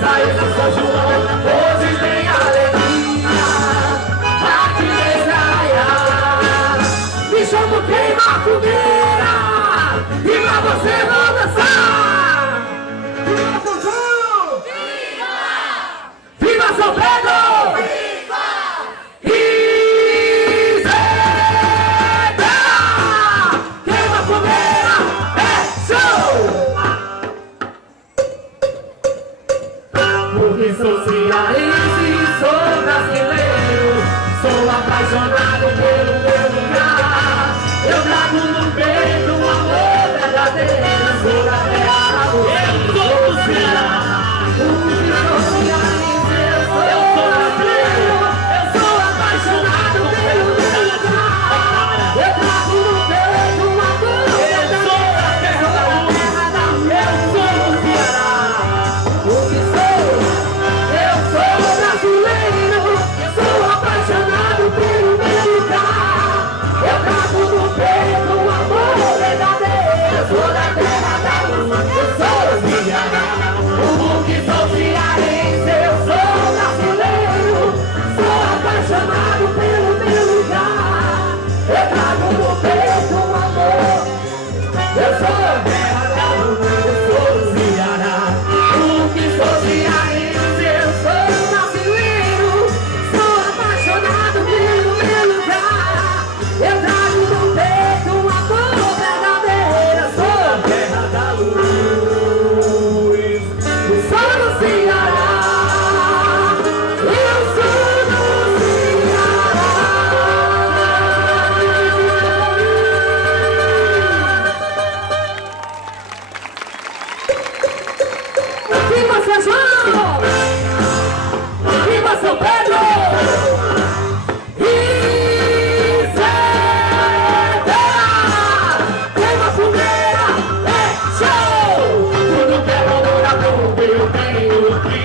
saiu de São João, hoje tem alegria aqui nesse arraial. Me chamo queima fogueira e pra você vou dançar. Viva São João! Viva! Viva São Pedro! Viva! Iseta! Queima fogueira, é show! Porque sou cearense, sou brasileiro, sou apaixonado pelo meu lugar. Eu trago no peito um amor verdadeiro, sou da terra do eu sou do Ceará. Porque sou cearense, eu sou brasileiro, eu sou apaixonado pelo meu lugar. Eu trago no peito um amor verdadeiro, sou da terra do eu sou do Ceará. Porque eu sou brasileiro, sou apaixonado pelo meu lugar. Eu trago no peito um amor verdadeiro, eu sou da terra da luz, eu sou do Ceará. Porque sou cearense, eu sou brasileiro, sou apaixonado pelo meu lugar. Eu trago no peito um amor, eu sou da terra da luz, eu sou do Ceará. Porque sou cearense, eu sou brasileiro, sou apaixonado pelo meu lugar. Eu trago no peito um amor verdadeiro, eu sou da terra da luz, eu sou do Ceará, eu sou do Ceará. Viva São João! Viva São Pedro! Iseta! Queima fogueira, é show! Tudo que é bom dura pouco, eu tenho que